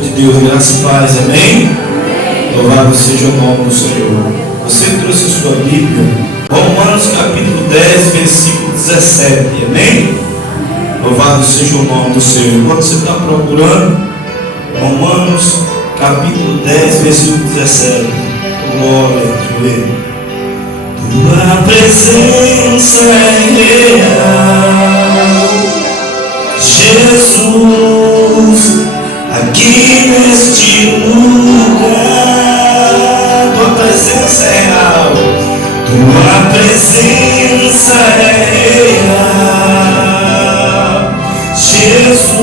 Povo de Deus, graça e paz, amém? Louvado seja o nome do Senhor. Você trouxe a sua Bíblia, Romanos capítulo 10, versículo 17, amém? Louvado seja o nome do Senhor. Enquanto você está procurando, Romanos capítulo 10, versículo 17, glória a Deus. Tua presença é real, Jesus, aqui neste lugar. Tua presença é real, tua presença é real, Jesus,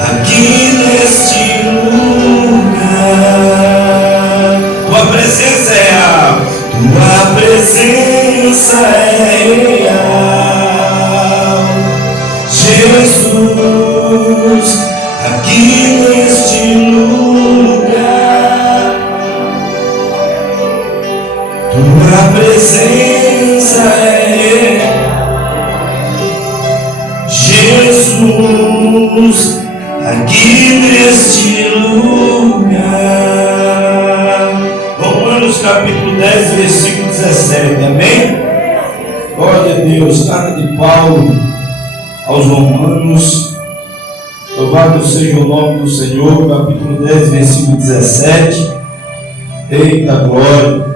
aqui neste lugar. Tua presença é real, tua presença é real, Jesus, aqui neste lugar. Tua presença é real, Jesus, aqui neste lugar. Romanos capítulo 10, versículo 17, amém? Glória a Deus. Carta de Paulo aos Romanos, louvado seja o nome do Senhor, capítulo 10, versículo 17. Eita glória.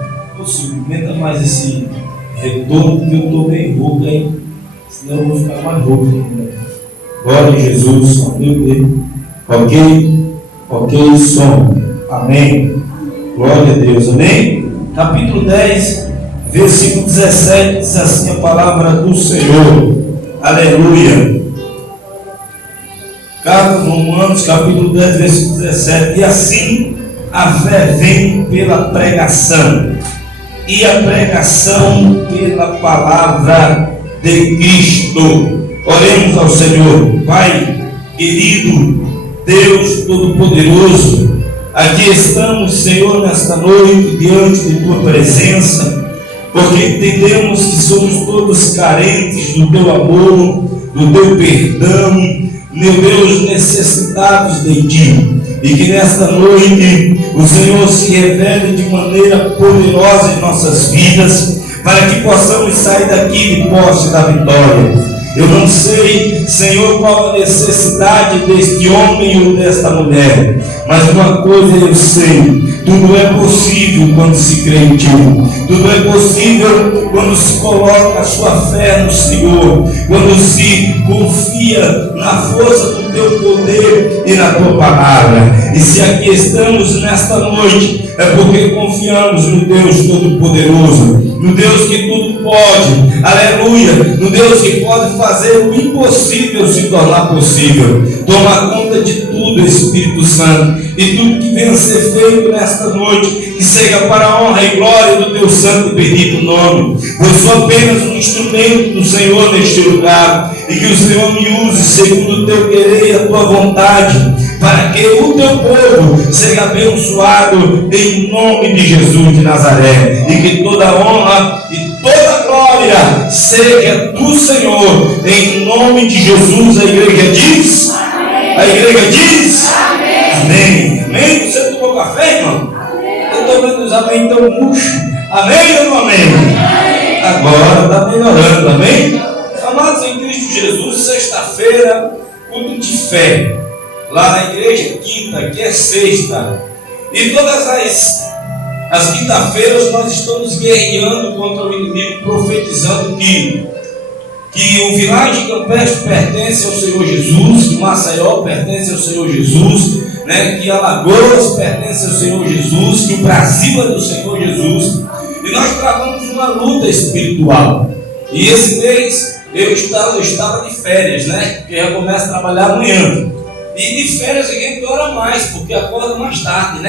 Aumenta mais esse retorno, porque eu estou bem rouco, hein? Senão eu vou ficar mais rouco ainda. Glória a Jesus, ok, som, amém. Glória a Deus, amém? Capítulo 10, versículo 17, diz assim a palavra do Senhor, aleluia. Carta aos Romanos, capítulo 10, versículo 17, e assim a fé vem pela pregação, e a pregação pela palavra de Cristo. Oremos ao Senhor. Pai querido, Deus Todo-Poderoso, aqui estamos, Senhor, nesta noite, diante de Tua presença, porque entendemos que somos todos carentes do Teu amor, do Teu perdão, meu Deus, necessitados de Ti, e que nesta noite o Senhor se revele de maneira poderosa em nossas vidas, para que possamos sair daqui de posse da vitória. Eu não sei, Senhor, qual a necessidade deste homem ou desta mulher, mas uma coisa eu sei: tudo é possível quando se crê em Ti, tudo é possível quando se coloca a sua fé no Senhor, quando se confia na força do Teu poder e na Tua palavra. E se aqui estamos nesta noite, é porque confiamos no Deus Todo-Poderoso, no Deus que tudo pode, aleluia, no Deus que pode fazer o impossível se tornar possível. Toma conta de tudo, Espírito Santo, e tudo que venha a ser feito nesta noite, que seja para a honra e glória do Teu santo e bendito nome. Eu sou apenas um instrumento do Senhor neste lugar, e que o Senhor me use segundo o Teu querer e a Tua vontade, para que o Teu povo seja abençoado em nome de Jesus de Nazaré, e que toda honra e toda glória seja do Senhor, em nome de Jesus. A igreja diz, amém. A igreja diz, amém. Amém. Amém. Você tomou café, irmão? Amém. Eu estou vendo os amém tão murcho. Amém ou não amém? Amém. Agora está melhorando, amém? Amados em Cristo Jesus, sexta-feira, culto de fé, lá na igreja, quinta, que é sexta, e todas as quinta-feiras nós estamos guerreando contra o inimigo, profetizando que o Village Campestre pertence ao Senhor Jesus, que Maceió pertence ao Senhor Jesus, que Alagoas pertence ao Senhor Jesus, que o Brasil é do Senhor Jesus, e nós travamos uma luta espiritual. E esse mês eu estava de férias, porque já começo a trabalhar amanhã. E de férias a gente ora mais, porque acorda mais tarde,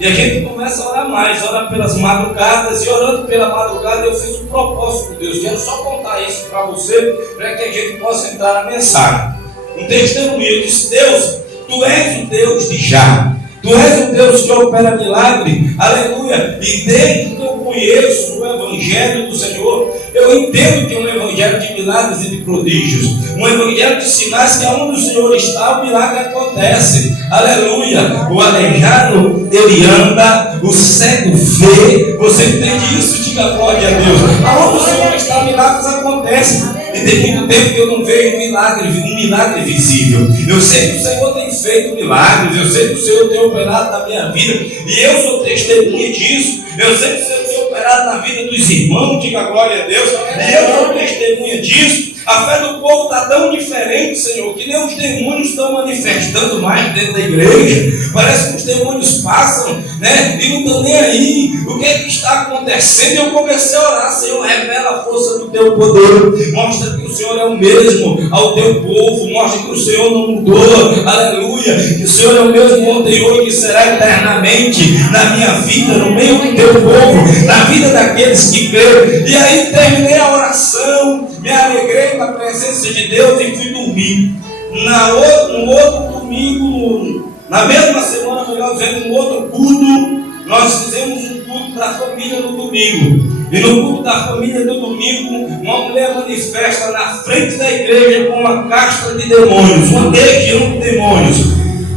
E a gente começa a orar mais, ora pelas madrugadas, e orando pela madrugada eu fiz um propósito com Deus. Quero só contar isso para você, para que a gente possa entrar na mensagem. Um testemunho, eu disse: Deus, Tu és o Deus de já. Tu és o Deus que opera milagre, aleluia. E desde que eu conheço o Evangelho do Senhor, eu entendo que é um Evangelho evangelho de milagres e de prodígios, um evangelho de sinais que aonde o Senhor está, o milagre acontece. Aleluia. O aleijado, ele anda, o cego vê. Você entende isso? Diga glória a Deus. Aonde o Senhor está, milagres acontecem. E tem muito tempo que eu não vejo um milagre visível. Eu sei que o Senhor tem feito milagres, eu sei que o Senhor tem operado na minha vida, e eu sou testemunha disso. Eu sei que o Senhor tem operado na vida dos irmãos, diga glória a Deus, e eu sou testemunha disso. A fé do povo está tão diferente, Senhor, que nem os demônios estão manifestando mais dentro da igreja. Parece que os demônios passam, né? E não estão nem aí. O que é que está acontecendo? Eu comecei a orar, Senhor, revela a força do teu poder. Mostra que o Senhor é o mesmo ao teu povo. Mostra que o Senhor não mudou. Aleluia. Que o Senhor é o mesmo ontem e hoje, que será eternamente na minha vida, no meio do teu povo, na vida daqueles que creem. E aí terminei a oração, me alegrei na presença de Deus e fui dormir. No outro domingo, na mesma semana, melhor dizendo, no outro culto, nós fizemos um culto da família no domingo. E no culto da família no domingo, uma mulher manifesta na frente da igreja com uma castra de demônios, uma legião de demônios.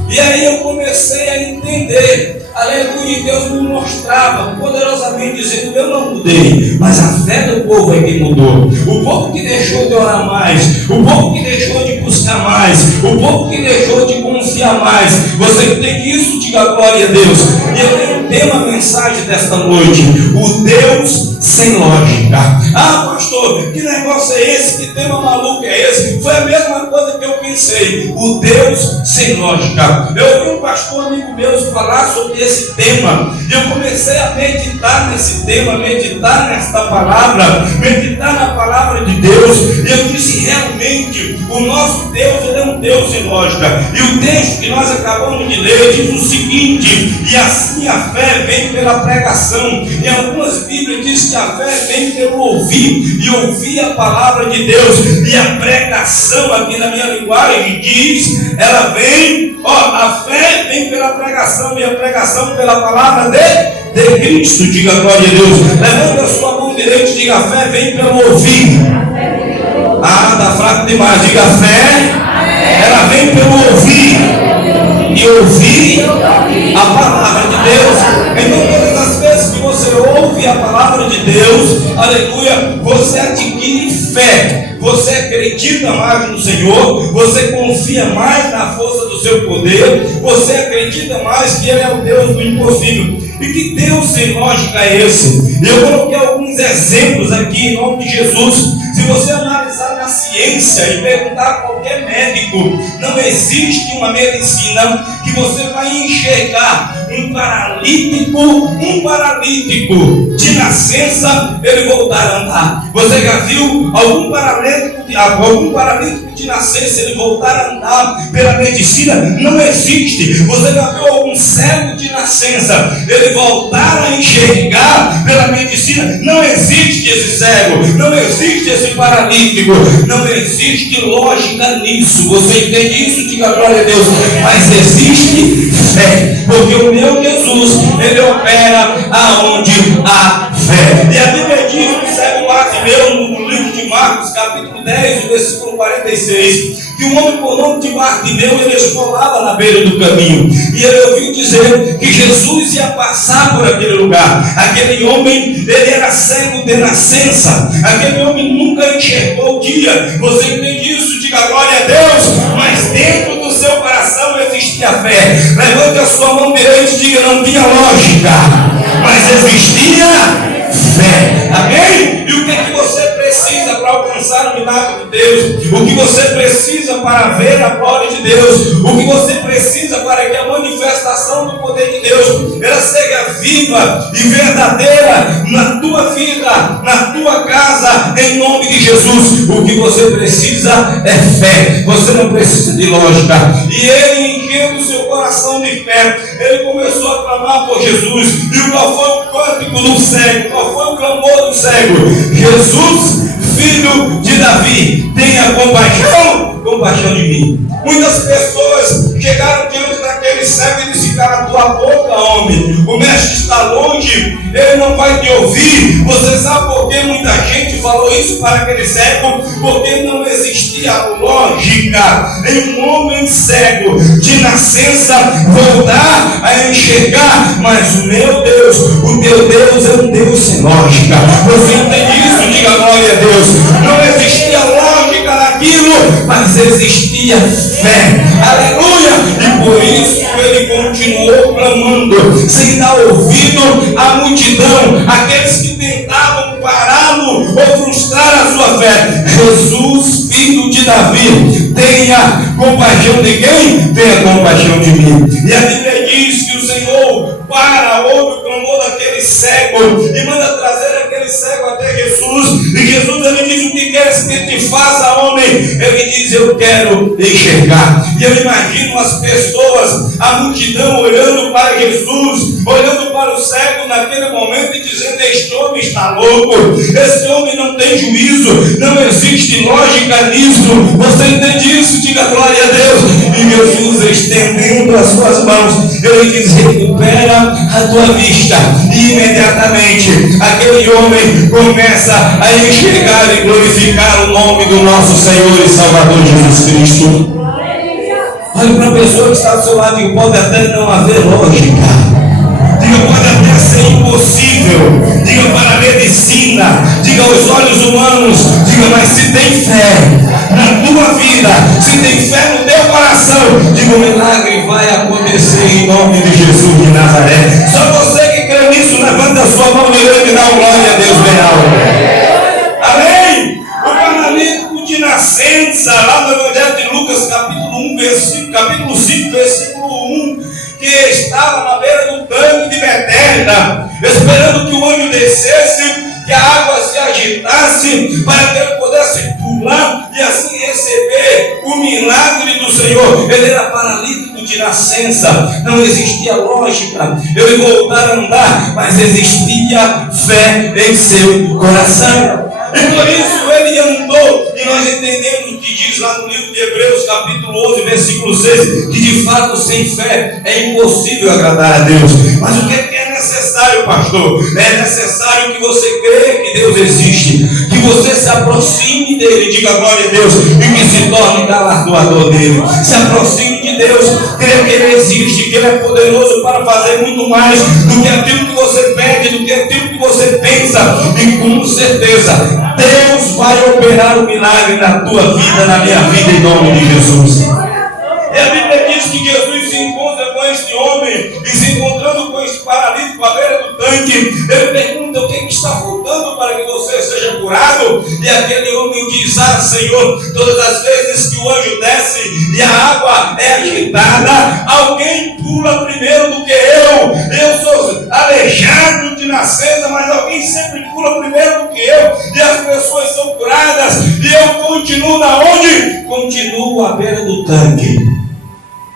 E aí eu comecei a entender. Aleluia, e Deus me mostrava poderosamente, dizendo: eu não mudei, mas a fé do povo é que mudou. O povo que deixou de orar mais, o povo que deixou de buscar mais, o povo que deixou de confiar mais. Você entende isso? Diga glória a Deus. E eu tenho um tema, mensagem desta noite: o Deus sem lógica. Ah, pastor, que negócio é esse? Que tema maluco é esse? Foi a mesma coisa que eu pensei: o Deus sem lógica. Eu ouvi um pastor amigo meu falar sobre esse tema, e eu comecei a meditar nesse tema, meditar nesta palavra, meditar na palavra de Deus, e eu disse: realmente, o nosso Deus, ele é um Deus sem lógica. E o texto que nós acabamos de ler diz o seguinte: e assim a fé vem pela pregação. Em algumas Bíblias diz que a fé vem pelo ouvir, e ouvir a palavra de Deus. E a pregação, aqui na minha linguagem, diz, ela vem, a fé vem pela pregação, e a pregação pela palavra de Cristo. Diga glória a Deus. Levanta a sua mão direita e diga: a fé vem pelo ouvir. Ah, está fraco demais. Diga: a fé, ela vem pelo ouvir, e ouvir a palavra de Deus. Então, todas as vezes que você ouve a palavra de Deus, aleluia, você adquire fé. Você acredita mais no Senhor, você confia mais na força do seu poder, você acredita mais que Ele é o Deus do impossível. E que Deus sem lógica é esse? Eu coloquei alguns exemplos aqui em nome de Jesus. Se você analisar na ciência e perguntar a qualquer médico, não existe uma medicina que você vai enxergar um paralítico de nascença ele voltar a andar. Você já viu algum paralítico de nascença ele voltar a andar pela medicina? Não existe. Você já viu algum cego de nascença ele voltar a enxergar pela medicina? Não existe esse cego, não existe esse paralítico, não existe lógica nisso. Você entende isso? Diga glória a Deus. Mas existe fé, porque o meu Jesus, ele opera aonde há fé. E a Bíblia diz no cego Bartimeu, no livro de Marcos, capítulo 10, versículo 46, que um homem por nome de Bartimeu, ele esfolava na beira do caminho, e ele ouviu dizer que Jesus ia passar por aquele lugar. Aquele homem, ele era cego de nascença, aquele homem nunca enxergou o dia. Você entende isso? Diga glória a Deus. Mas dentro do seu coração existia fé. Levante a sua mão direita e diga: não tinha lógica, mas existia fé. Amém? E o que é que você precisa para alcançar o milagre de Deus? O que você precisa para ver a glória de Deus? O que você precisa para que a manifestação do poder de Deus ela seja viva e verdadeira na tua vida, na tua casa, em nome de Jesus? O que você precisa é fé. Você não precisa de lógica. E ele, enchendo o seu coração de fé, ele começou a clamar por Jesus. E qual foi o cântico do cego? Qual foi o clamor do cego? Jesus, filho de Davi, tenha compaixão de mim. Muitas pessoas chegaram diante daquele cego e disseram: cala a tua boca, homem. O mestre mestre está longe, ele não vai te ouvir. Você sabe por que muita gente falou isso para aquele cego? Porque não existia lógica em um homem cego de nascença voltar a enxergar. Mas o meu Deus, o teu Deus é um Deus sem lógica. Você entende isso? Diga glória a Deus. Não existia lógica naquilo, mas existia fé. Aleluia! E por isso ele continuou clamando, sem dar ouvido à multidão, aqueles que tentavam pará-lo ou frustrar a sua fé. Jesus, filho de Davi, tenha compaixão de quem? Tenha compaixão de mim. E a Bíblia diz que o Senhor ouve o clamor daquele cego e manda trazer aquele cego até Jesus. E Jesus, ele diz: o que queres que te faça, homem? Ele diz: eu quero enxergar. E eu imagino as pessoas, a multidão olhando para Jesus, olhando para o cego naquele momento e dizendo: este homem está louco, esse homem não tem juízo, não existe lógica nisso. Você entende isso? Diga glória a Deus. E Jesus, estendendo as suas mãos, ele diz: recupera a tua vista. E imediatamente aquele homem começa a enxergar e glorificar o nome do nosso Senhor e Salvador Jesus Cristo. Olhe para a pessoa que está ao seu lado e pode até não haver lógica. Diga: pode até ser impossível. Diga: para a medicina, diga aos olhos humanos, diga: mas se tem fé na tua vida, se tem fé no teu coração, diga: o milagre vai acontecer em nome de Jesus de Nazaré. Só você que crê nisso, levanta a sua mão direita e dá glória a Deus bem alto. Amém? O paralítico de nascença, lá no Evangelho de Lucas, capítulo 5, versículo 1, que estava na beira do tanque de Betesda, esperando que o anjo descesse, que a água se agitasse, para que ele pudesse pular e assim receber o milagre do Senhor. Ele era paralítico de nascença, não existia lógica ele voltar a andar, mas existia fé em seu coração. E por isso ele andou. E nós entendemos o que diz lá no livro de Hebreus, capítulo 11, versículo 6, que de fato sem fé é impossível agradar a Deus. Mas o que é necessário, pastor? É necessário que você creia que Deus existe, que você se aproxime dele, diga glória a Deus, e que se torne galardoador dele. Se aproxime de Deus, creia que ele existe, que ele é poderoso para fazer muito mais do que aquilo que você pede, do que aquilo que você pensa. E com certeza Deus vai operar o milagre na tua vida, na minha vida, em nome de Jesus. E a Bíblia diz que Jesus se encontra com este homem, e se encontrando com este paralítico à beira do tanque, ele pergunta: o que está faltando para que você seja curado? E aquele homem diz: ah, Senhor, todas as vezes que o anjo desce e a água é agitada, alguém pula primeiro do que eu. Eu sou aleijado de nascença, mas alguém sempre pula primeiro do que eu, e as pessoas são curadas, e eu continuo na onde? Continuo à beira do tanque.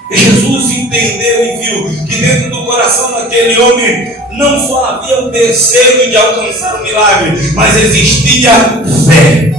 E Jesus entendeu e viu que dentro do coração daquele homem não só havia um desejo de alcançar o milagre, mas existia fé.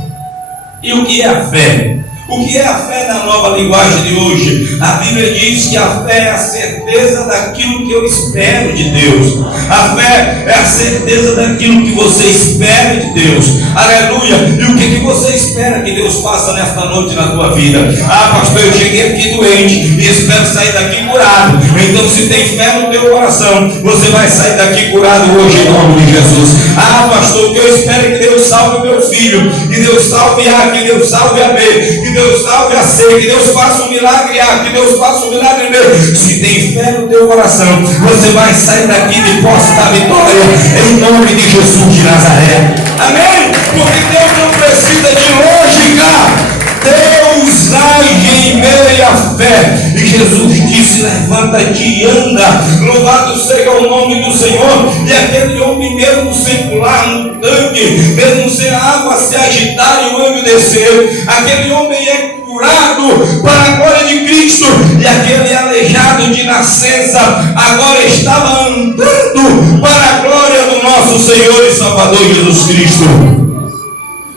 E o que é a fé? O que é a fé na nova linguagem de hoje? A Bíblia diz que a fé é a certeza daquilo que eu espero de Deus. A fé é a certeza daquilo que você espera de Deus. Aleluia! E o que você espera que Deus faça nesta noite na tua vida? Ah, pastor, eu cheguei aqui doente e espero sair daqui curado. Então, se tem fé no teu coração, você vai sair daqui curado hoje em nome de Jesus. Ah, pastor, o que eu espero é que Deus salve o meu filho, que Deus salve A, que Deus salve a B, que Deus salve a C, que Deus faça um milagre A, que Deus faça um milagre B. Se tem fé no teu coração, você vai sair daqui de posse da vitória, em nome de Jesus de Nazaré. Amém? Porque Deus não precisa de lógica. Deus age em meio à fé. E Jesus disse: levanta-te e anda. Louvado seja o nome do Senhor. E aquele homem, mesmo sem pular no tanque, mesmo sem a água se agitar e o anjo descer, aquele homem é curado para a glória de Cristo. E aquele aleijado de nascença agora estava andando para a glória do nosso Senhor e Salvador Jesus Cristo.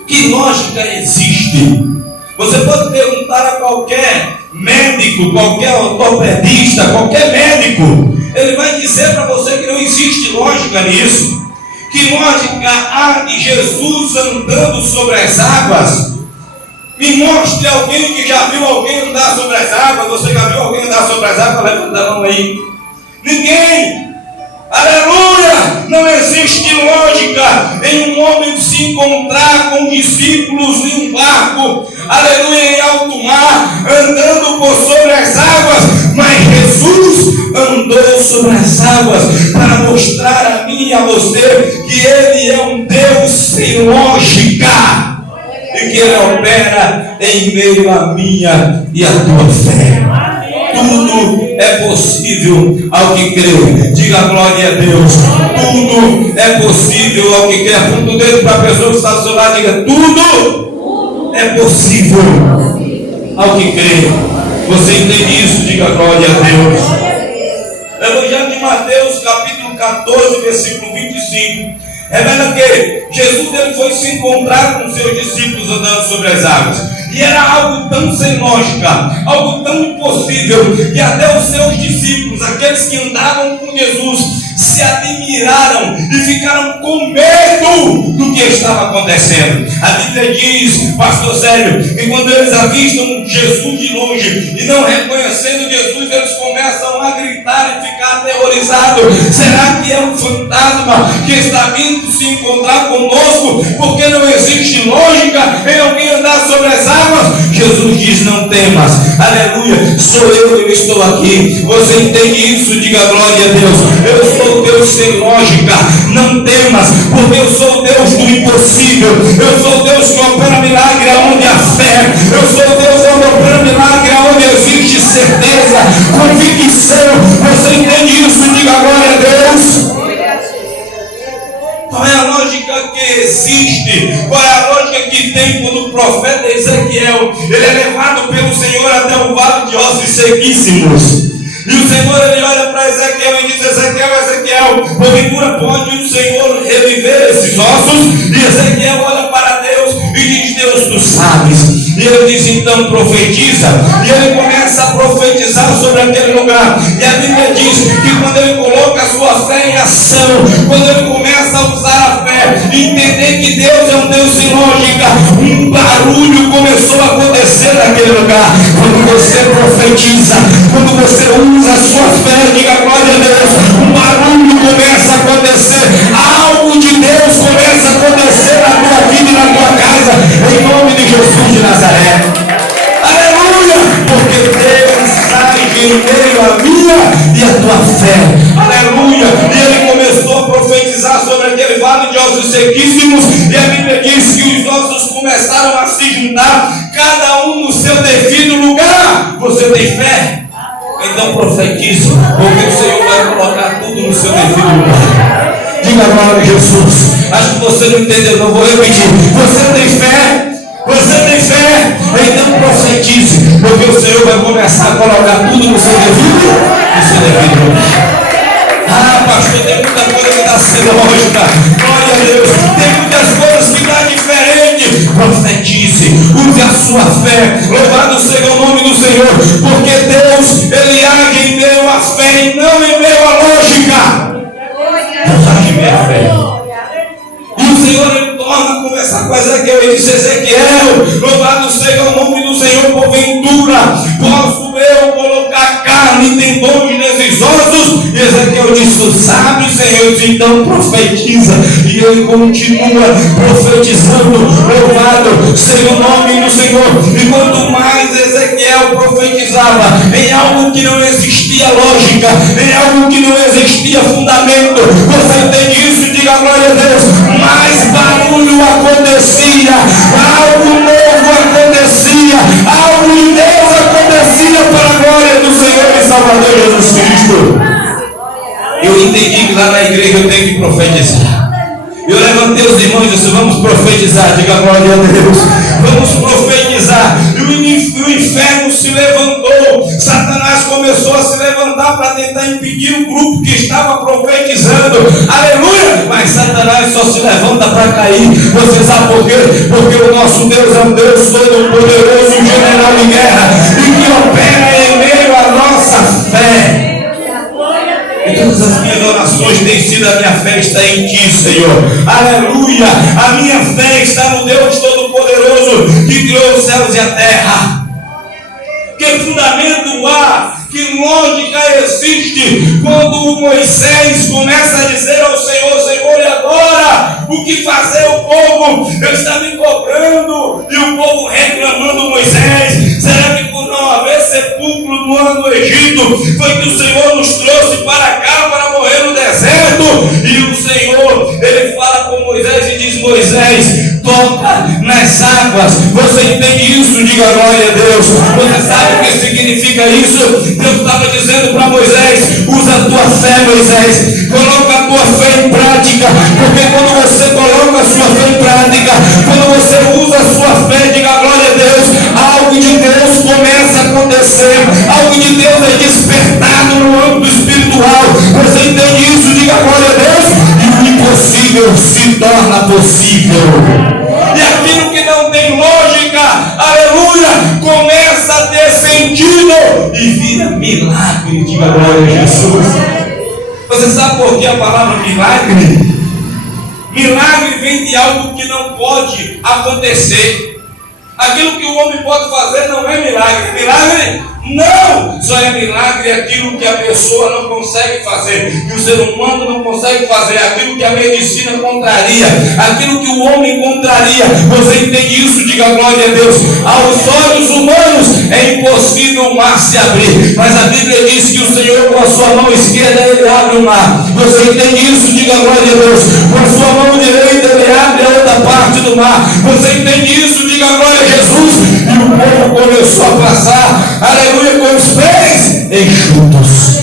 Que lógica existe? Você pode perguntar a qualquer médico, qualquer ortopedista, qualquer médico, ele vai dizer para você que não existe lógica nisso. Que lógica há de Jesus andando sobre as águas? Me mostre alguém que já viu alguém andar sobre as águas. Você já viu alguém andar sobre as águas? Levanta a mão aí. Ninguém. Aleluia! Não existe lógica em um homem se encontrar com discípulos em um barco, aleluia, em alto mar, andando por sobre as águas, mas Jesus andou sobre as águas para mostrar a mim e a você que Ele é um Deus sem lógica e que Ele opera em meio à minha e à tua fé. Tudo é possível ao que crê. Diga glória a Deus. Tudo é possível ao que crê. Aponta o dedo para a pessoa que está ao seu lado. Diga: tudo é possível ao que crê. Você entende isso? Diga glória a Deus. Evangelho de Mateus, capítulo 14, versículo 25. Revela que Jesus ele foi se encontrar com seus discípulos andando sobre as águas. E era algo tão sem lógica, algo tão impossível, que até os seus discípulos, aqueles que andavam com Jesus, se admiraram e ficaram com medo do que estava acontecendo. A Bíblia diz, pastor Sérgio, que quando eles avistam Jesus de longe e não reconhecendo Jesus, eles começam a gritar e ficar aterrorizados. Será que é um fantasma que está vindo se encontrar conosco? Porque não existe lógica em alguém andar sobre as águas. Jesus diz: não temas, aleluia, sou eu estou aqui. Você entende isso? Diga glória a Deus. Eu sou o Deus sem lógica. Não temas, porque eu sou o Deus do impossível. Eu sou o Deus que opera milagre onde há fé. Eu sou o Deus que opera milagre onde existe certeza, convicção. Você entende isso? Diga glória a Deus. Qual é a lógica que existe? Qual é a lógica que tem quando o profeta Ezequiel ele é levado pelo Senhor até o vale de ossos sequíssimos? E o Senhor ele olha para Ezequiel e diz: Ezequiel, porventura pode o Senhor reviver esses ossos? E Ezequiel olha para Deus e diz: Deus, tu sabes. E ele diz: então profetiza. E ele começa a profetizar sobre aquele lugar. E a Bíblia diz que quando ele coloca a sua fé em ação, quando ele começa a usar a fé e entender que Deus é um Deus sem lógica, um barulho começou a acontecer naquele lugar. Quando você profetiza, quando você usa a sua fé, diga glória a Deus, um barulho começa a acontecer, algo de Deus começa a acontecer na tua vida e na tua casa, em nome de Jesus de Nazaré. Aleluia! Porque Deus age em meio à minha e à tua fé. Aleluia! E ele começou a profetizar sobre aquele vale de ossos sequíssimos, e a Bíblia diz que os ossos começaram a se juntar, cada um no seu devido lugar. Você tem fé? Então profetize, porque o Senhor vai colocar tudo no seu devido lugar. Diga glória a Jesus. Acho que você não entendeu, não vou repetir. Você tem fé? Você tem fé? Então profetize, porque o Senhor vai começar a colocar tudo no seu devido lugar. Ah, pastor, tem muita coisa que está sendo lógica. Glória a Deus. Tem muitas coisas que estão diferentes. Profetize, use a sua fé. Louvado seja o nome do Senhor, porque Deus, ele age em meio à fé e não em meio à lógica. Deus age em meio à fé. E o Senhor ele torna a conversar com Ezequiel e disse: Ezequiel, louvado seja o nome do Senhor, porventura posso eu colocar carne e tendões nesses ossos? E Ezequiel disse: tu sabes, Senhor. Então profetiza. E ele continua profetizando. Louvado seja o nome do Senhor. E quanto mais Ezequiel profetizava em algo que não existia lógica, em algo que não existia fundamento, você entende isso? Diga glória a Deus. Mais barulho acontecia, algo novo acontecia, algo em Deus acontecia para a glória do Senhor e Salvador Jesus Cristo. Eu entendi que lá na igreja eu tenho que profetizar. Eu levantei os irmãos e disse: vamos profetizar. Diga glória a Deus. Vamos profetizar. E o inferno se levantou. Satanás Satanás começou a se levantar para tentar impedir o grupo que estava profetizando. Aleluia! Mas Satanás só se levanta para cair. Você sabe por quê? Porque o nosso Deus é um Deus todo-poderoso, general de guerra, e que opera em meio à nossa fé. E todas as minhas orações têm sido: a minha fé está em Ti, Senhor. Aleluia! A minha fé está no Deus Todo-Poderoso que criou os céus e a terra. Que fundamento há, que lógica existe quando Moisés começa a dizer ao Senhor: Senhor, e agora? O que fazer? O povo está me cobrando, e o povo reclamando: Moisés, será que por não haver sepulcro no ano do Egito foi que o Senhor nos trouxe para cá para morrer no deserto? E o Senhor, ele fala com Moisés e diz: Moisés, toca nas águas. Você entende isso? Diga glória a Deus. Você sabe o que significa isso? Deus estava dizendo para Moisés: usa a tua fé, Moisés, coloca a tua fé em prática, porque quando você coloca a sua fé em prática, quando você usa a sua fé, diga glória a Deus, algo de Deus começa a acontecer, algo de Deus é despertado no âmbito espiritual. Você entende isso? Diga glória a Deus. E o impossível se torna possível. E aquilo que não tem lógica, aleluia, começa a ter sentido e vira milagre. Diga glória a Jesus. Você sabe por que a palavra milagre? Milagre vem de algo que não pode acontecer. Aquilo que o homem pode fazer não é milagre. Milagre não! Só é milagre aquilo que a pessoa não consegue fazer, que o ser humano não consegue fazer, aquilo que a medicina contraria, aquilo que o homem contraria. Você entende isso? Diga glória a Deus. Aos olhos humanos é impossível o mar se abrir, mas a Bíblia diz que o Senhor com a sua mão esquerda ele abre o mar. Você entende isso? Diga glória a Deus. Com a sua mão direita ele abre a outra parte do mar. Você entende isso? Diga glória a Jesus. E o povo começou a passar, aleluia, com os pés enxutos.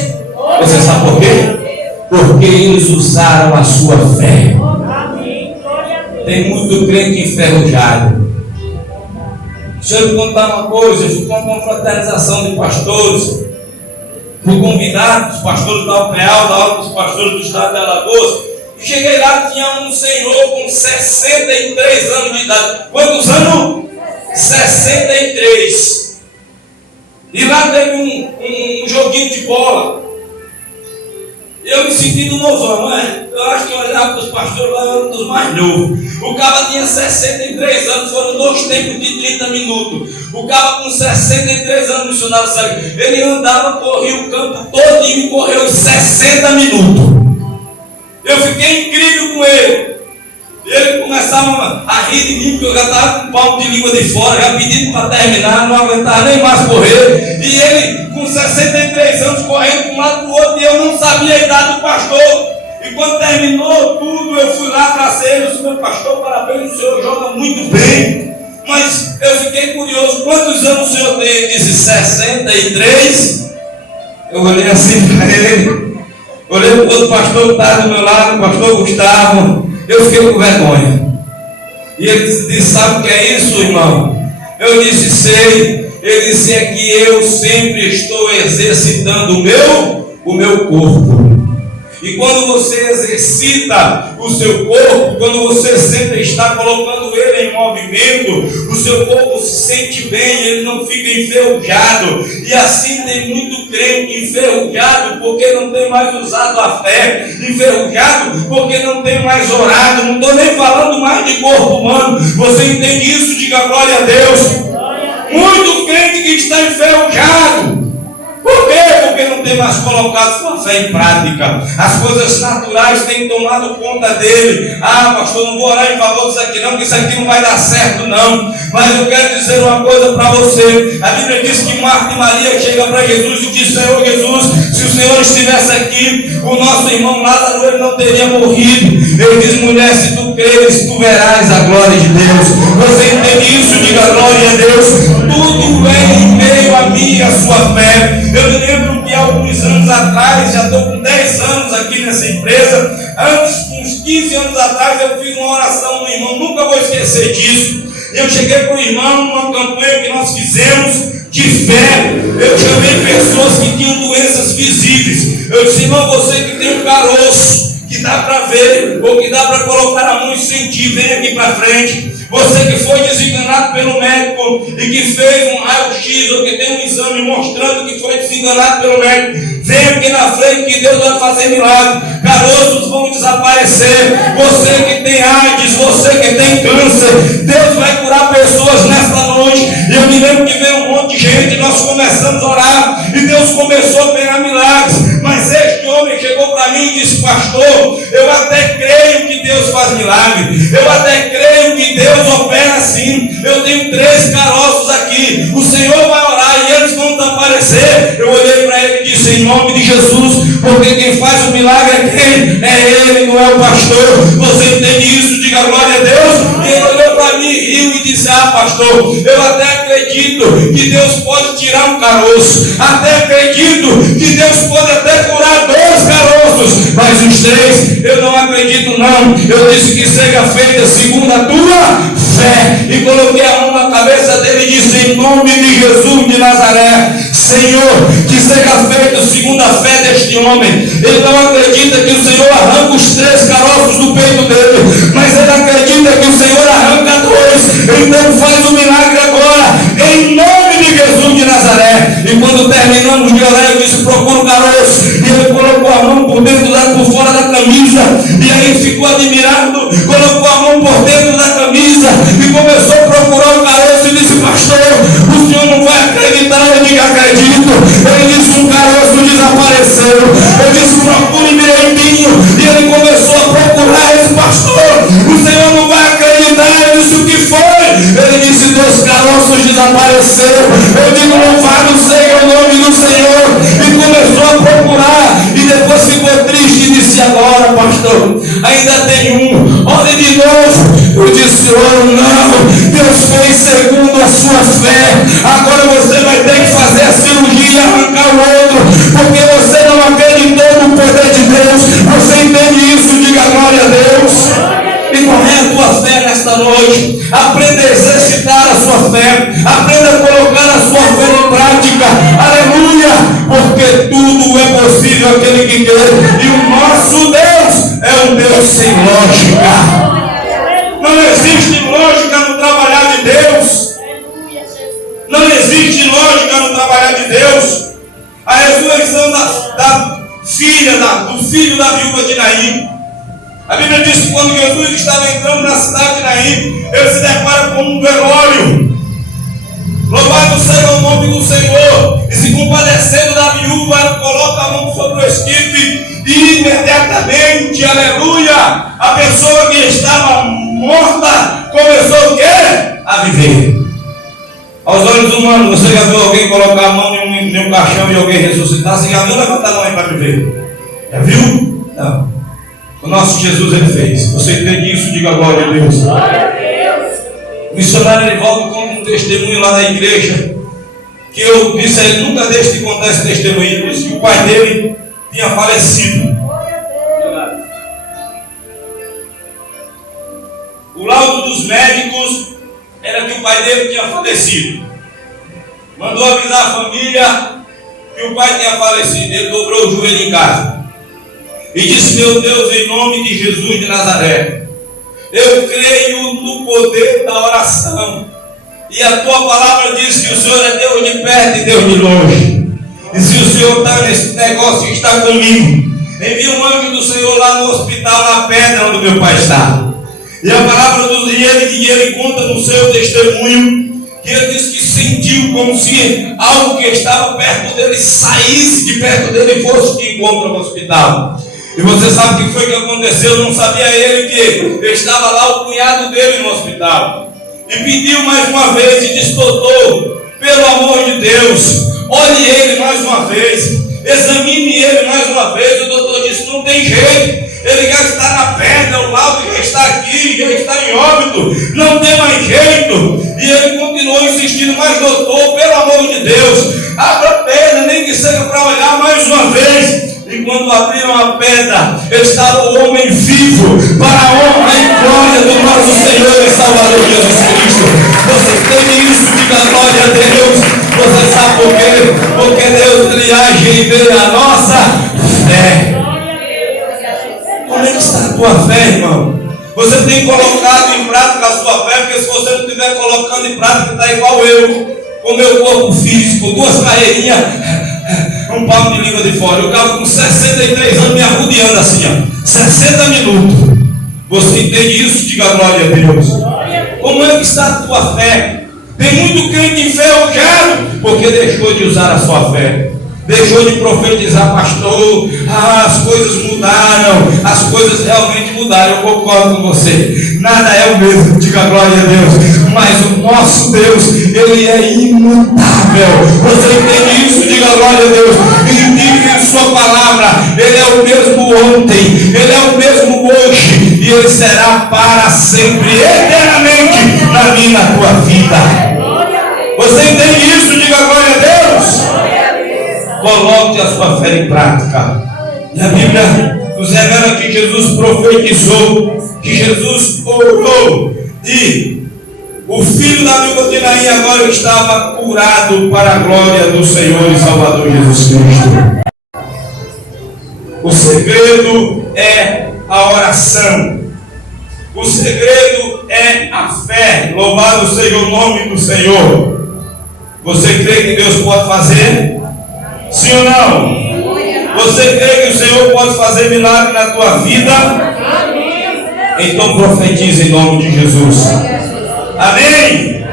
Você sabe por quê? Porque eles usaram a sua fé. Tem muito crente enferrujado. Deixa eu contar uma coisa. Eu fui para uma confraternização de pastores. Fui convidado dos pastores da UPEAL, da aula dos pastores do estado de Alagoas. Cheguei lá, tinha um senhor com 63 anos de idade. Quantos anos? 63. E lá teve um joguinho de bola. Eu me senti do novão, né? Eu acho que eu olhava para os pastores lá, eu era um dos mais novos. O cara tinha 63 anos, foram 2 tempos de 30 minutos. O cara com 63 anos, missionário saiu. Ele andava, corria o campo todinho e correu em 60 minutos. Eu fiquei incrível com ele. Ele começava a rir de mim, porque eu já estava com um palmo de língua de fora, já pedindo para terminar, não aguentava nem mais correr. E ele, com 63 anos, correndo de um lado para o outro, e eu não sabia a idade do pastor. E quando terminou tudo, eu fui lá para ele, eu disse: meu pastor, parabéns, o senhor joga muito bem. Mas eu fiquei curioso, quantos anos o senhor tem? Ele disse: 63. Eu olhei assim para ele, olhei para o outro pastor que estava do meu lado, o pastor Gustavo. Eu fiquei com vergonha. E ele disse: sabe o que é isso, irmão? Eu disse: sei. Ele disse: é que eu sempre estou exercitando o meu corpo. E quando você exercita o seu corpo, quando você sempre está colocando ele em movimento, o seu corpo se sente bem, ele não fica enferrujado. E assim tem muito crente enferrujado porque não tem mais usado a fé, enferrujado porque não tem mais orado. Não estou nem falando mais de corpo humano. Você entende isso? Diga glória a Deus. Muito crente que está enferrujado. Por quê? Porque não tem mais colocado sua fé em prática. As coisas naturais têm tomado conta dele. Ah, pastor, não vou orar em favor disso aqui não, porque isso aqui não vai dar certo não. Mas eu quero dizer uma coisa para você. A Bíblia diz que Marta e Maria chegam para Jesus e diz: Senhor Jesus, se o Senhor estivesse aqui, o nosso irmão Lázaro ele não teria morrido. Ele diz: mulher, se tu creres, tu verás a glória de Deus. Você entende isso? Diga glória a Deus. Tudo vem em meio a mim e a sua fé. Eu me lembro que há alguns anos atrás, já estou com 10 anos aqui nessa empresa, antes, uns 15 anos atrás, eu fiz uma oração no irmão, nunca vou esquecer disso. Eu cheguei para o irmão numa campanha que nós fizemos de fé. Eu chamei pessoas que que dá para ver, ou que dá para colocar a mão e sentir, vem aqui para frente. Você que foi desenganado pelo médico e que fez um raio-x ou que tem um exame mostrando que foi desenganado pelo médico, vem aqui na frente que Deus vai fazer milagre. Caroços vão desaparecer. Você que tem AIDS, você que tem câncer, Deus vai curar pessoas nesta noite. E eu me lembro que veio um monte de gente, nós começamos a orar e Deus começou a pegar milagres. Mas este homem chegou para mim e disse: pastor, eu até creio que Deus faz milagre, eu até creio que Deus opera assim. Eu tenho 3 caroços aqui, o Senhor vai orar e eles vão desaparecer. Eu olhei para ele e disse: em nome de Jesus, porque quem faz o milagre é quem? É ele, não é o pastor. Você entende isso? Diga glória a Deus. E ele olhou para mim, riu e disse: ah, pastor, eu até acredito que Deus pode tirar um caroço, até acredito que Deus pode até curar 2 caroços, mas os 3 eu não acredito não. Eu disse que seja feita segundo a tua fé, e coloquei a mão na cabeça dele e disse: em nome de Jesus de Nazaré, Senhor, que seja feito segundo a fé deste homem. Ele não acredita que o Senhor arranca os 3 caroços do peito dele, mas ele acredita que o Senhor arranca 2. Então faz o milagre agora, em nome de Jesus de Nazaré. E quando terminamos de orar, eu disse: procura o caroço. E ele colocou a mão por dentro por fora da camisa, e aí ficou admirado, colocou a mão por dentro da camisa e começou a procurar o caroço e disse: pastor, o senhor não vai acreditar. Eu digo: acredito. Ele disse: um caroço desapareceu. Eu disse: procure direitinho. E ele começou a procurar. Ele disse: pastor, o senhor não vai acreditar. Eu disse: o que foi? Ele disse: 2 caroços desapareceram. Eu digo: louvado seja o nome do Senhor. E começou a procurar, e depois ficou triste e disse: agora, pastor, ainda tem um, olhe de novo. Eu disse: oh não, Deus fez segundo a sua fé. Agora você vai ter que fazer a cirurgia e arrancar o outro, porque você não acreditou no poder de Deus. Você entende isso? Diga glória a Deus. E qual é a tua fé nesta noite? Aprenda a exercitar a sua fé, aprenda a colocar a sua fé em prática. Aleluia, porque tudo é possível aquele que crê. E o nosso Deus é um Deus sem lógica. Não existe lógica no trabalhar de Deus. Não existe lógica no trabalhar de Deus. A ressurreição da filha, do filho da viúva de Naim. A Bíblia diz que quando Jesus estava entrando na cidade de Naim, ele se depara com um velório. Louvado seja o nome do Senhor. E se compadecendo da viúva, ela coloca a mão sobre o esquife e imediatamente, aleluia, a pessoa que estava morta começou o quê? A viver. Aos olhos humanos, você já viu alguém colocar a mão em um caixão e alguém ressuscitar? Você já viu levantar a mão aí para viver? Já viu? Não. O nosso Jesus ele fez. Você entende isso? Diga glória a Deus. Glória a Deus. O missionário ele volta com um testemunho lá na igreja, que eu disse a ele: nunca deixe de contar esse testemunho. Ele disse que o pai dele tinha falecido. O laudo dos médicos era que o pai dele tinha falecido. Mandou avisar a família que o pai tinha falecido. Ele dobrou o joelho em casa e disse: meu Deus, em nome de Jesus de Nazaré, eu creio no poder da oração. E a tua palavra diz que o Senhor é Deus de perto e Deus de longe. E se o Senhor está nesse negócio e está comigo, envia um anjo do Senhor lá no hospital, na pedra onde meu pai está. E a palavra do ele conta no seu testemunho que ele disse que sentiu como se algo que estava perto dele saísse de perto dele e fosse de encontro ao hospital. E você sabe o que foi que aconteceu? Não sabia ele que estava lá o cunhado dele no hospital. E pediu mais uma vez e disse: doutor, pelo amor de Deus, olhe ele mais uma vez, examine ele mais uma vez. O doutor disse: não tem jeito, ele já está na pedra, o laudo já está aqui, já está em óbito, não tem mais jeito. E ele continuou insistindo: mas doutor, pelo amor de Deus, abra a pedra, nem que seja para olhar mais uma vez. E quando abriram a pedra, estava o homem vivo, para a honra e glória do nosso Senhor e Salvador Jesus Cristo. Você tem isso? Diga glória a Deus. Você sabe por quê? Porque Deus ele age em ver a nossa fé. Como é tua fé, irmão? Você tem colocado em prática a sua fé, porque se você não estiver colocando em prática, está igual eu, com o meu corpo físico, 2 carreirinhas, um palmo de língua de fora. Eu acabo com 63 anos me arrodeando assim, ó, 60 minutos. Você entende isso? Diga glória a Deus. Como é que está a tua fé? Tem muito crente enferrujado porque deixou de usar a sua fé. Deixou de profetizar, pastor. As coisas mudaram. As coisas realmente mudaram. Eu concordo com você. Nada é o mesmo, diga glória a Deus. Mas o nosso Deus, Ele é imutável. Você entende isso? Diga glória a Deus. Ele diz em sua palavra: Ele é o mesmo ontem, Ele é o mesmo hoje, e Ele será para sempre, eternamente, na minha e na tua vida. Você entende isso? Diga glória a Deus. Coloque a sua fé em prática. E a Bíblia nos revela que Jesus profetizou, que Jesus orou, e o filho da viúva de Naim agora estava curado para a glória do Senhor e Salvador Jesus Cristo. O segredo é a oração. O segredo é a fé. Louvado seja o nome do Senhor. Você crê que Deus pode fazer? Sim ou não? Você crê que o Senhor pode fazer milagre na tua vida? Então profetize em nome de Jesus. Amém?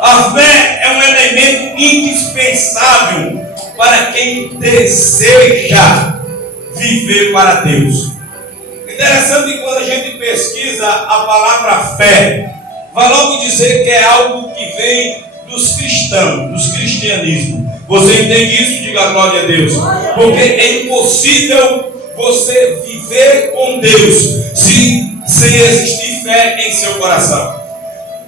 A fé é um elemento indispensável para quem deseja viver para Deus. Interessante que quando a gente pesquisa a palavra fé, vai logo dizer que é algo que vem dos cristãos, dos cristianismos. Você entende isso? Diga glória a Deus. Porque é impossível você viver com Deus sem existir fé em seu coração.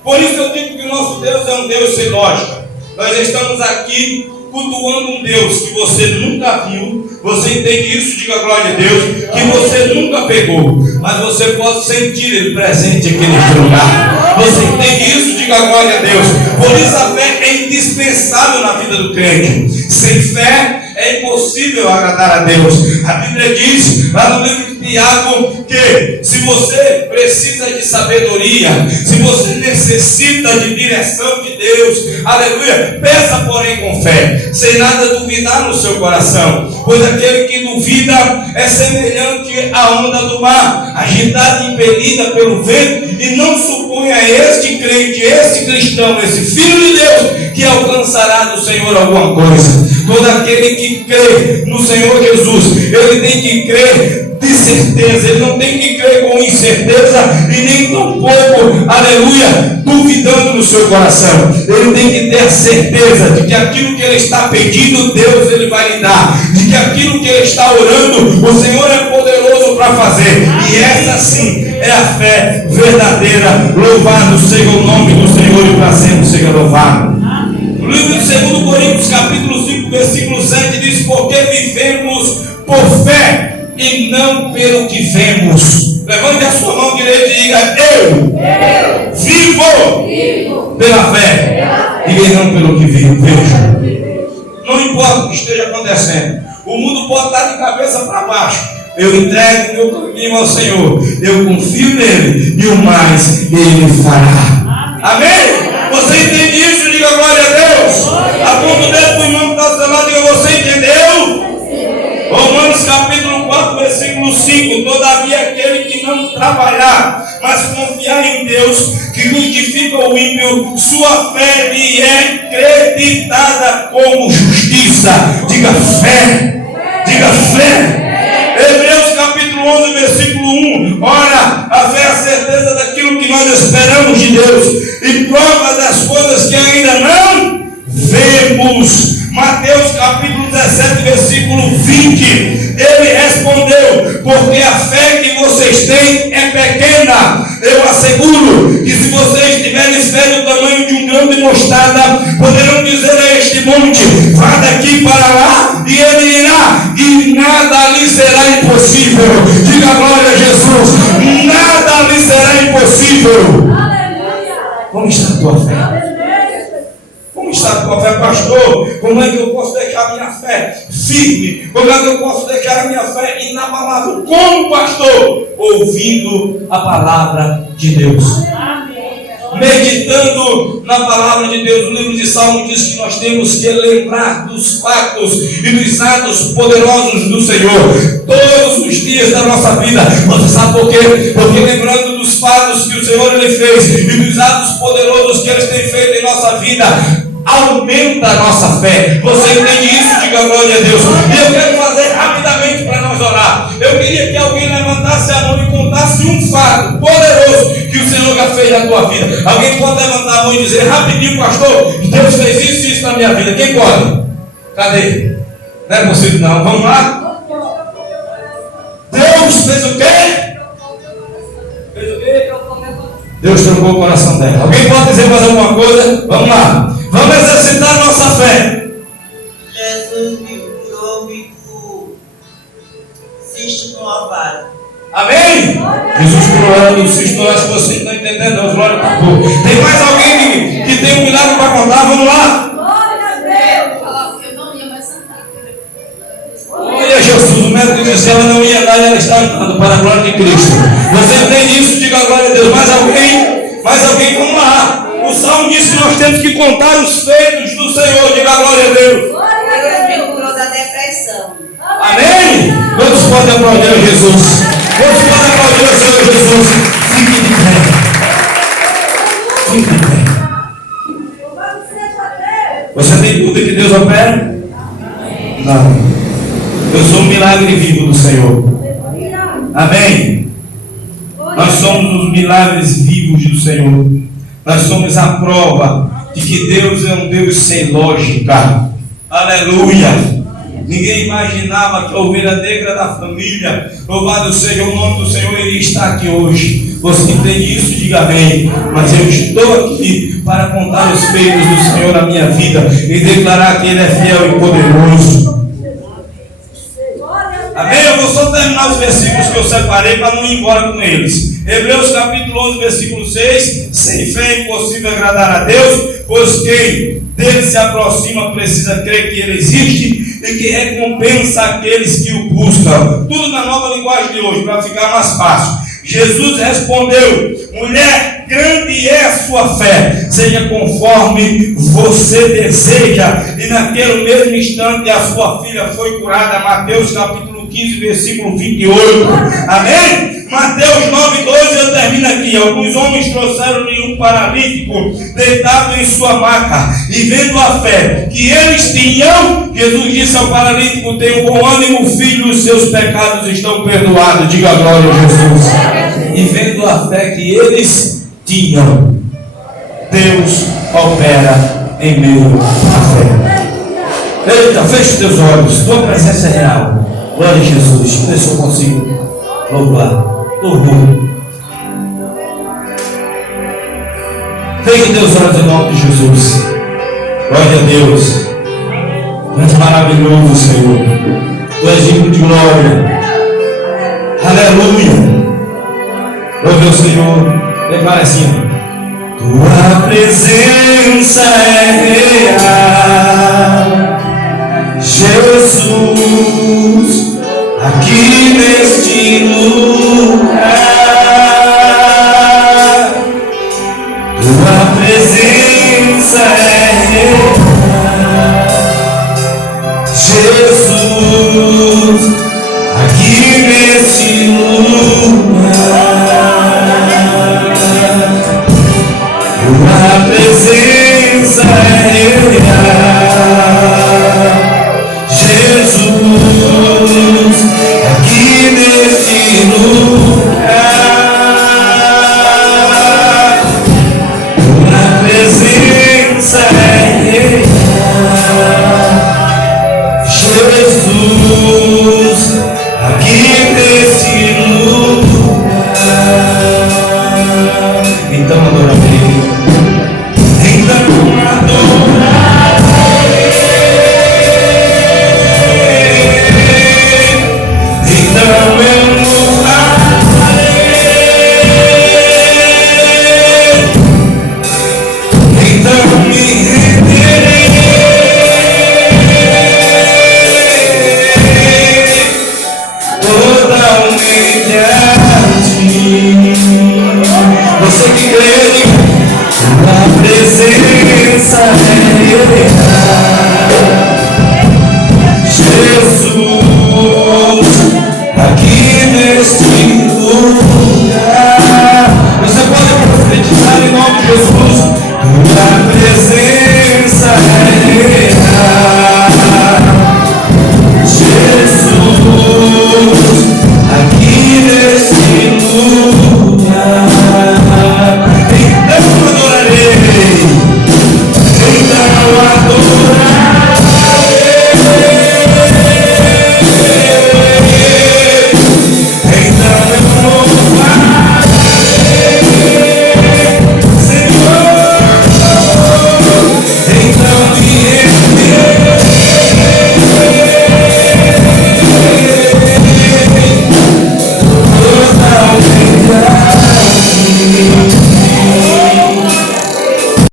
Por isso eu digo que o nosso Deus é um Deus sem lógica. Nós estamos aqui cultuando um Deus que você nunca viu. Você entende isso? Diga glória a Deus. Que você nunca pegou, mas você pode sentir Ele presente aqui neste lugar. Você entende isso? Diga glória a Deus. Por isso a fé é indispensável na vida do crente. Sem fé é impossível agradar a Deus. A Bíblia diz lá no livro de Tiago que se você precisa de sabedoria, se você necessita de direção de Deus, aleluia, peça porém com fé, sem nada duvidar no seu coração, pois aquele que duvida é semelhante à onda do mar, agitada e impelida pelo vento, e não suponha este crente, este cristão, esse filho de Deus, que alcançará do Senhor alguma coisa. Todo aquele que crê no Senhor Jesus, ele tem que crer de certeza, ele não tem que crer com incerteza e nem tampouco, aleluia, duvidando no seu coração. Ele tem que ter a certeza de que aquilo que ele está pedindo, Deus ele vai lhe dar, de que aquilo que ele está orando, o Senhor é poderoso para fazer, e essa sim é a fé verdadeira. Louvado seja o nome do Senhor e para sempre seja louvado. O livro de 2 Coríntios capítulo 5 versículo 7 diz: porque vivemos por fé e não pelo que vemos. Levante a sua mão direita e diga: eu vivo pela fé e não pelo que vejo. Não importa o que esteja acontecendo, o mundo pode estar de cabeça para baixo, eu entrego meu caminho ao Senhor, eu confio nele e o mais ele fará. Amém? Você entende isso? Diga glória a Deus. Aponta o dedo para o irmão que está do seu lado e diga: você entendeu? Romanos capítulo 4 versículo 5: todavia aquele que não trabalhar, mas confiar em Deus, que justifica o ímpio, sua fé lhe é creditada como justiça. Diga fé. Diga fé. Hebreus capítulo 11 versículo 1: ora, a fé é a certeza daquilo que nós esperamos de Deus e prova das coisas que ainda não vemos. Mateus capítulo 17 versículo 20: ele respondeu: porque a fé que vocês têm é pequena. Eu asseguro que se vocês tiverem fé do tamanho de um grão de mostarda, poderão dizer a este monte: vá daqui para lá, e ele irá, e nada lhe será impossível. Diga glória a Jesus. Nada lhe será impossível. Como está a tua fé? Como está sabe qual é, pastor? Como é que eu posso deixar a minha fé firme? Como é que eu posso deixar a minha fé inabalável? Como, pastor? Ouvindo a palavra de Deus. Meditando na palavra de Deus. O livro de Salmos diz que nós temos que lembrar dos fatos e dos atos poderosos do Senhor todos os dias da nossa vida. Você sabe por quê? Porque lembrando dos fatos que o Senhor ele fez e dos atos poderosos que Ele tem feito em nossa vida, aumenta a nossa fé. Você entende isso? Diga glória a Deus. E eu quero fazer rapidamente para nós orar. Eu queria que alguém levantasse a mão e contasse um fato poderoso que o Senhor já fez na tua vida. Alguém pode levantar a mão e dizer rapidinho, pastor, Deus fez isso e isso na minha vida. Quem pode? Cadê? Não é possível não. Vamos lá? Deus fez o quê? Fez o quê? Deus trocou o coração dela. Alguém pode dizer mais alguma coisa? Vamos lá. Vamos exercitar a nossa fé. Jesus me curou-me do cisto no ovário. Amém? Jesus curou do cisto. Acho que você não está entendendo. Glória a Deus. Tem mais alguém que tem um milagre para contar? Vamos lá. Olha Jesus, o médico disse que ela não ia andar e ela está andando para a glória de Cristo. Você entende isso? Diga a glória a Deus. Mais alguém? Mais alguém? Vamos lá. O Salmo diz que nós temos que contar os feitos do Senhor. Diga a glória a Deus. Deus me curou da depressão. Amém? Quantos podem aplaudir a Jesus? Quantos podem aplaudir o Senhor Jesus? Fique de pé. Fique de pé. Você tem dúvida que Deus opera? Não. Eu sou um milagre vivo do Senhor. Amém? Nós somos os milagres vivos do Senhor. Nós somos a prova de que Deus é um Deus sem lógica. Aleluia! Ninguém imaginava que a ovelha negra da família, louvado seja o nome do Senhor, iria estar aqui hoje. Você entende isso? Diga amém. Mas eu estou aqui para contar os feitos do Senhor na minha vida e declarar que Ele é fiel e poderoso. Amém? Eu vou só terminar os versículos que eu separei para não ir embora com eles. Hebreus capítulo 11, versículo 6. Sem fé é impossível agradar a Deus, pois quem dele se aproxima precisa crer que Ele existe e que recompensa aqueles que o buscam. Tudo na nova linguagem de hoje, para ficar mais fácil. Jesus respondeu: mulher, grande é a sua fé, seja conforme você deseja. E naquele mesmo instante a sua filha foi curada. Mateus capítulo 15, versículo 28. Amém? Mateus 9, 12, eu termino aqui. Alguns homens trouxeram-lhe um paralítico deitado em sua maca, e vendo a fé que eles tinham, Jesus disse ao paralítico: tenha bom ânimo, filho, os seus pecados estão perdoados. Diga glória a Jesus. E vendo a fé que eles tinham, Deus opera em meio à fé. Eita, feche teus olhos, tua presença é real. Glória a Jesus. Vê se eu consigo louvar. Louvor. Feche teus olhos em nome de Jesus. Glória a Deus. Tu és maravilhoso, Senhor. Tu és digno de glória. Aleluia. Louve o Senhor. Declara assim: tua presença é real, Jesus, aqui neste lugar. Tua presença é real, Jesus, aqui neste lugar. Tua presença é real, Jesus, aqui neste lugar. Tua presença é real, Jesus, aqui neste lugar. Então adora Ele. Então adora Ele. Então eu louvarei. Então me renderei. Jesus.